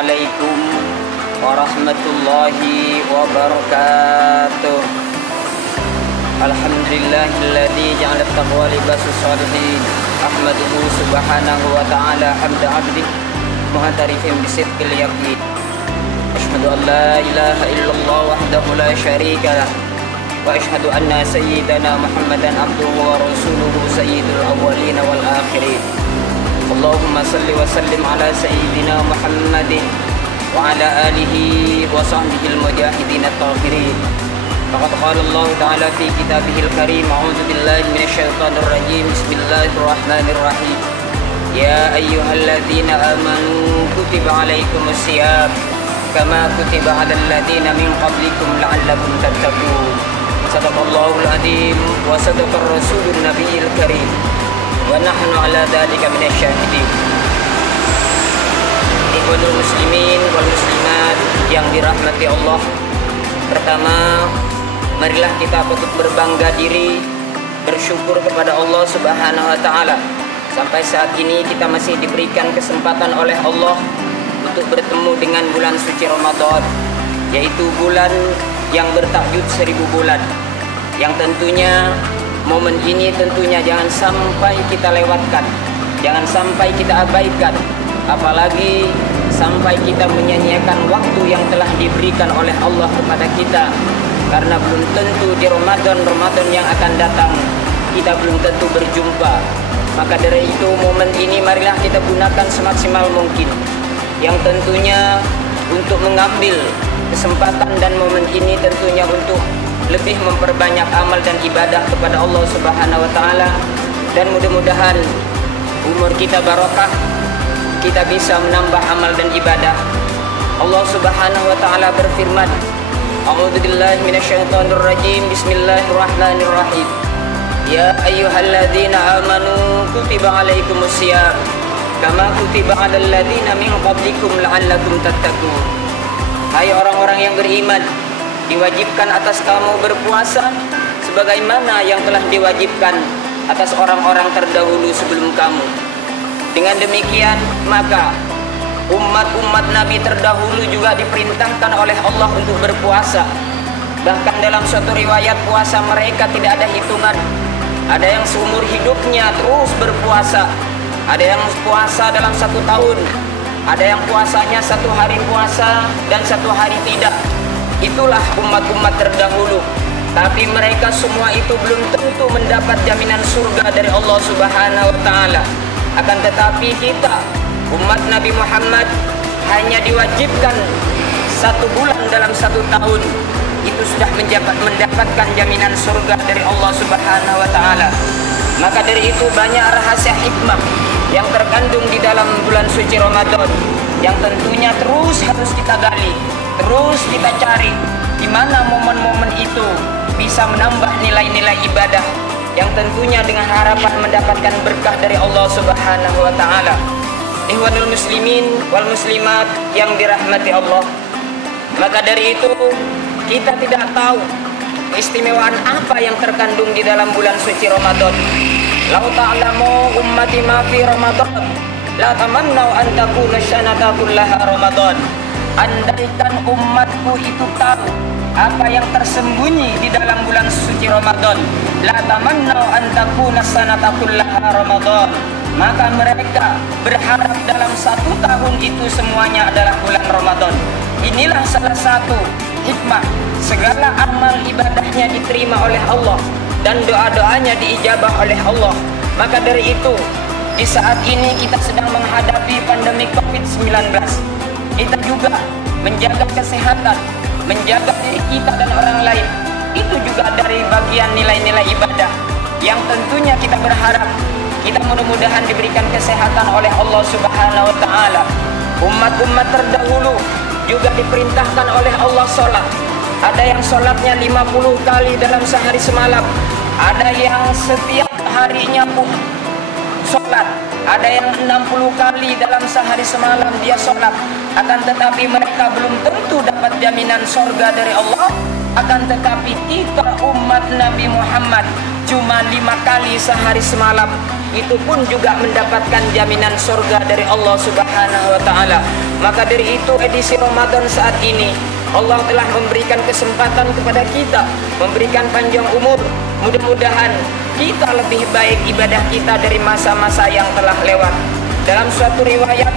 Assalamualaikum warahmatullahi wabarakatuh. Alhamdulillahilladzi ja'ala at-taqwa libasus shalihin. Ahmaduhu subhanahu wa ta'ala hamda 'abdihi mu'tarifin bisidqil yaqin. Asyhadu an la ilaha illallah wahdahu la syarika lah. Wa asyhadu anna sayyidana Muhammadan abduhu wa rasuluhu sayyidul awwalin wal akhirin. Allahumma salli wa sallim ala sayyidina Muhammadin wa ala alihi wa sahbihi al-mujahidin at-tahirin. Faqad qala Allah ta'ala fi kitabihil karim, a'udzu billahi minasy syaithanir rajim. Bismillahirrahmanirrahim. Ya ayyuhalladzina amanu kutiba 'alaikumus shiyam kama kutiba 'alal ladzina min qablikum la'allakum tattaqun. Shadaqallahul adzim wa sadaqar rasulun nabiyil karim. Wa nahnu ala dzalika minasyahidin. Ikhwanul muslimin wal muslimat yang dirahmati Allah. Pertama, marilah kita patut berbangga diri, bersyukur kepada Allah Subhanahu wa taala. Sampai saat ini kita masih diberikan kesempatan oleh Allah untuk bertemu dengan bulan suci Ramadan, yaitu bulan yang bertajuk 1000 bulan. Yang tentunya momen ini tentunya jangan sampai kita lewatkan, jangan sampai kita abaikan, apalagi sampai kita menyanyiakan waktu yang telah diberikan oleh Allah kepada kita. Karena belum tentu di Ramadan yang akan datang kita belum tentu berjumpa. Maka dari itu momen ini marilah kita gunakan semaksimal mungkin, yang tentunya untuk mengambil kesempatan dan momen ini tentunya untuk lebih memperbanyak amal dan ibadah kepada Allah Subhanahu wa taala, dan mudah-mudahan umur kita barokah, kita bisa menambah amal dan ibadah. Allah Subhanahu wa taala berfirman, a'udzu billahi minasyaitonir rajim. Bismillahirrahmanirrahim. Ya ayyuhalladzina amanu kutiba 'alaikumus shiyam kama kutiba 'alal ladzina min qablikum la'allakum tattaqun. Hai orang-orang yang beriman, diwajibkan atas kamu berpuasa sebagaimana yang telah diwajibkan atas orang-orang terdahulu sebelum kamu. Dengan demikian maka umat-umat Nabi terdahulu juga diperintahkan oleh Allah untuk berpuasa. Bahkan dalam suatu riwayat puasa mereka tidak ada hitungan. Ada yang seumur hidupnya terus berpuasa, ada yang puasa dalam 1 tahun, ada yang puasanya 1 hari puasa dan 1 hari tidak. Itulah umat-umat terdahulu. Tapi mereka semua itu belum tentu mendapat jaminan surga dari Allah Subhanahu wa taala. Akan tetapi kita umat Nabi Muhammad hanya diwajibkan 1 bulan dalam 1 tahun, itu sudah mendapatkan jaminan surga dari Allah Subhanahu wa taala. Maka dari itu banyak rahasia hikmah yang terkandung di dalam bulan suci Ramadan, yang tentunya terus harus kita gali, terus kita cari di mana momen-momen itu bisa menambah nilai-nilai ibadah yang tentunya dengan harapan mendapatkan berkah dari Allah Subhanahu wa taala. Ikhwanul muslimin wal muslimat yang dirahmati Allah. Maka dari itu kita tidak tahu keistimewaan apa yang terkandung di dalam bulan suci Ramadan. Lau ta'lamu ummati ma fi Ramadan la tamannau an takuna sanata kullaha Ramadan. Andaikan umatku itu tahu apa yang tersembunyi di dalam bulan suci Ramadan, la tamannau an takuna sanata kullaha Ramadan, maka mereka berharap dalam 1 tahun itu semuanya adalah bulan Ramadan. Inilah salah satu hikmah segala amal ibadahnya diterima oleh Allah dan doa-doanya diijabah oleh Allah. Maka dari itu di saat ini kita sedang menghadapi pandemi COVID-19, kita juga menjaga kesehatan, menjaga diri kita dan orang lain. Itu juga dari bagian nilai-nilai ibadah yang tentunya kita berharap kita mudah-mudahan diberikan kesehatan oleh Allah Subhanahu wa taala. Umat-umat terdahulu juga diperintahkan oleh Allah sholat. Ada yang sholatnya 50 kali dalam sehari semalam, ada yang setiap harinya sholat, ada yang 60 kali dalam sehari semalam dia sholat. Akan tetapi mereka belum tentu dapat jaminan surga dari Allah. Akan tetapi kita umat Nabi Muhammad cuma 5 kali sehari semalam, itu pun juga mendapatkan jaminan surga dari Allah Subhanahu wa taala. Maka dari itu edisi Ramadan saat ini Allah telah memberikan kesempatan kepada kita, memberikan panjang umur. Mudah-mudahan kita lebih baik ibadah kita dari masa-masa yang telah lewat. Dalam suatu riwayat,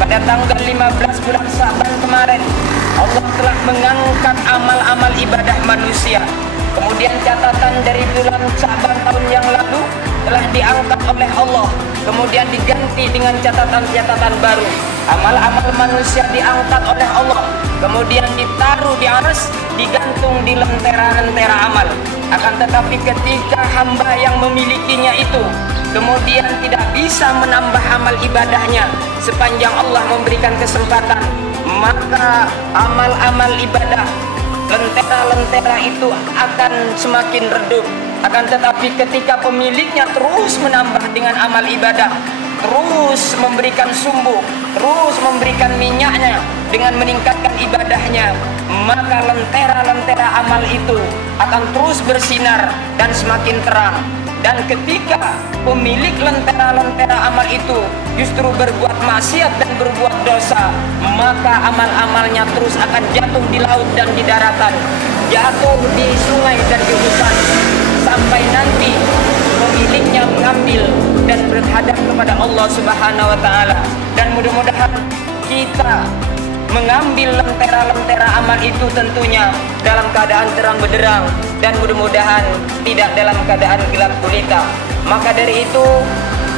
pada tanggal 15 bulan Sa'ban kemarin, Allah telah mengangkat amal-amal ibadah manusia. Kemudian catatan dari bulan Sa'ban tahun yang lalu telah diangkat oleh Allah, kemudian diganti dengan catatan-catatan baru. Amal-amal manusia diangkat oleh Allah, kemudian ditaruh di arsy, digantung di lentera-lentera amal. Akan tetapi ketika hamba yang memilikinya itu kemudian tidak bisa menambah amal ibadahnya sepanjang Allah memberikan kesempatan, maka amal-amal ibadah, lentera-lentera itu akan semakin redup. Akan tetapi ketika pemiliknya terus menambah dengan amal ibadah, terus memberikan sumbu, terus memberikan minyaknya dengan meningkatkan ibadahnya, maka lentera-lentera amal itu akan terus bersinar dan semakin terang. Dan ketika pemilik lentera-lentera amal itu justru berbuat maksiat dan berbuat dosa, maka amal-amalnya terus akan jatuh di laut dan di daratan, jatuh di sungai dan di hutan, sampai nanti pemiliknya mengambil dan berhadap kepada Allah Subhanahu wa Ta'ala. Dan mudah-mudahan kita mengambil lentera-lentera amal itu tentunya dalam keadaan terang benderang, dan mudah-mudahan tidak dalam keadaan gelap gulita. Maka dari itu,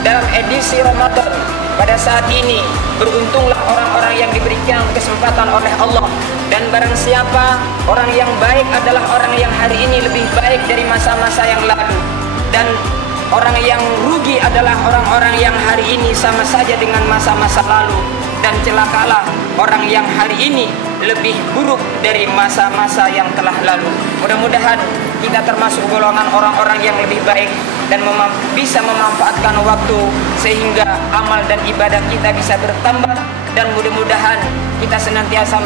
dalam edisi Ramadan pada saat ini, beruntunglah orang-orang yang diberikan kesempatan oleh Allah. Dan barang siapa orang yang baik adalah orang yang hari ini lebih baik dari masa-masa yang lalu. Dan orang yang rugi adalah orang-orang yang hari ini sama saja dengan masa-masa lalu. Dan celakalah orang yang hari ini lebih buruk dari masa-masa yang telah lalu. Mudah-mudahan kita termasuk golongan orang-orang yang lebih baik dan bisa memanfaatkan waktu sehingga amal dan ibadah kita bisa bertambah, dan mudah-mudahan kita senantiasa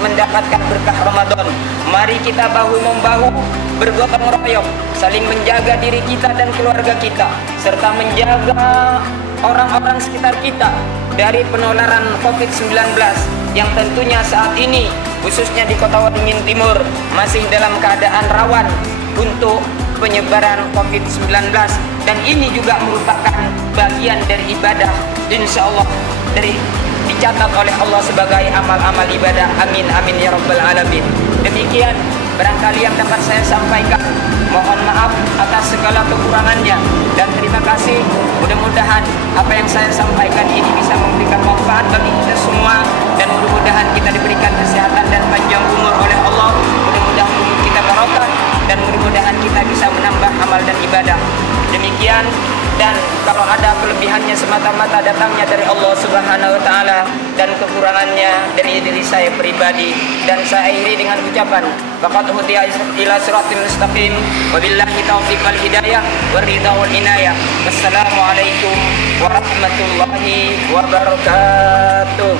mendapatkan berkah Ramadan. Mari kita bahu-membahu, bergotong royong, saling menjaga diri kita dan keluarga kita, serta menjaga orang-orang sekitar kita dari penularan COVID-19 yang tentunya saat ini khususnya di Kota Waringin Timur masih dalam keadaan rawan untuk penyebaran COVID-19, dan ini juga merupakan bagian dari ibadah, insya Allah dicatat oleh Allah sebagai amal-amal ibadah. Amin amin ya rabbal alamin. Demikian barangkali yang dapat saya sampaikan. Mohon maaf atas segala kekurangannya, dan terima kasih. Mudah-mudahan apa yang saya sampaikan ini bisa memberikan manfaat bagi kita semua, dan mudah-mudahan kita diberikan kesehatan dan panjang umur oleh Allah. Mudah-mudahan umur kita barokah, dan mudah-mudahan kita bisa menambah amal dan ibadah. Demikian, dan kalau ada kelebihannya semata-mata datangnya dari Allah Subhanahu wa Ta'ala, dan kekurangannya dari diri saya pribadi. Dan saya akhiri dengan ucapan faqad hudiya ila siratal mustaqim, wabillahi taufiq wal hidayah waridha wal inayah. Wassalamualaikum warahmatullahi wabarakatuh.